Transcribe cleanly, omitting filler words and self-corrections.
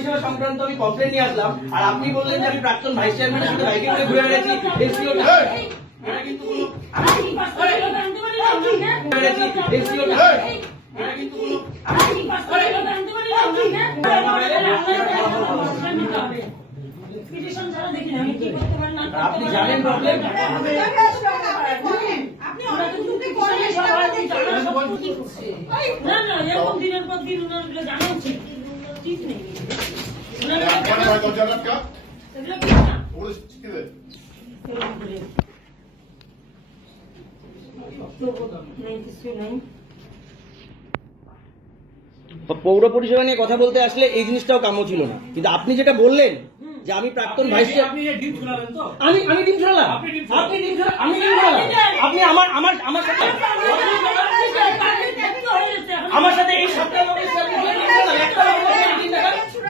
পরিষেবা সংক্রান্ত আমি কমপ্লেন নিয়ে আসলাম, আর আপনি বললেন যে আমি প্রাক্তন ভাইস চেয়ারম্যানের সাথে বাইকে করে ঘুরে বেড়াচ্ছি। এসপিও এটা কিন্তু কোনো এসপিও এটা কিন্তু কোনো আপনি জানেন প্রবলেম। এরকম দিনের পর দিন ওনার জানা উচিত, ঠিক নেই। পৌর পরিষেবা নিয়ে কথা বলতে আসলে এই জিনিসটাও কাম্য ছিল না, কিন্তু আপনি যেটা বললেন যে আমি প্রাক্তন ভাইস চেয়ারম্যান, আমি ডিম ছড়ালাম, আপনি আমার সাথে এই সপ্তাহের মধ্যে